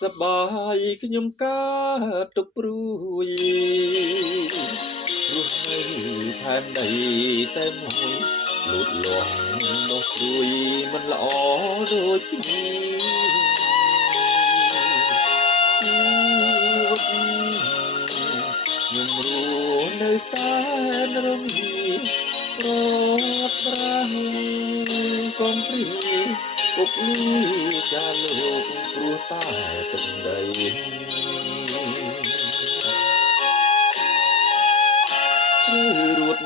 សប្បាយខ្ញុំកើតទុកព្រួយរស់នៅផែនដីតែមួយលូតលាស់នោះព្រួយមិនល្អដូចគ្នាខ្ញុំរស់នៅសែនរងារត់ប្រាំងកំព្រីពុកលីចាលោកព្រោះតែទឹកដីរត់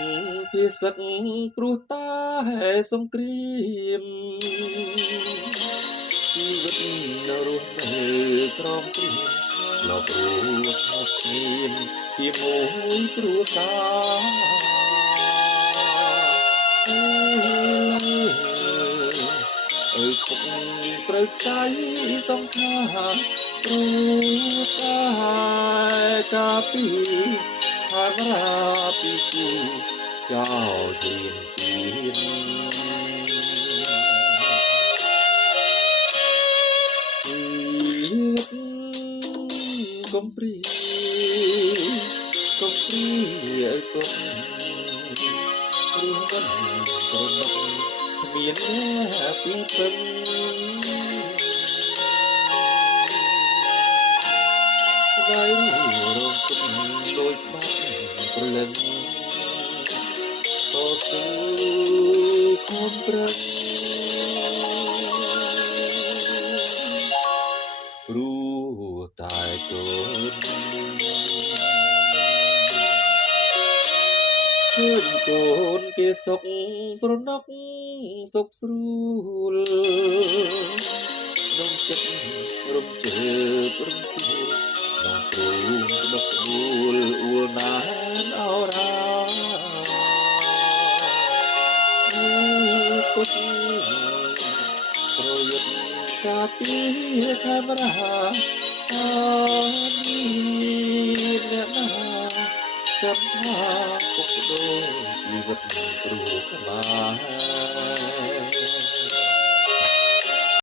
ភាសឹកព្រោះតែសង្គ្រាមជីវិតនៅរស់នៅក្រំព្រៀងលោករស់ស្ងប់ស្ងៀមជាមួយគ្រួសារអើយពុកត្រូវខ្សែសង្ខារព្រោះតែកាពីខាងរាពីគូចោលទៀនជីវិតកំព្រីអើយពុកព្រោះមិនប្រណុកគ្មានពីពឹងដៃរងទុកដូចបាត់ព្រលឹងតស៊ូខំប្រឹងព្រោះតែកូនឃើញកូនគេសុខស្រណុកសុខស្រួលក្នុងចិត្តរំជើបរំជួលក្នុងព្រោះក្តុកក្បួលអួលណានអរ៉ាពុកប្រយុទ្ធការពារកាមេរ៉ាអនេះអ្នកណាចាំថាពុកដូរជីវិតព្រោះខ្មែរ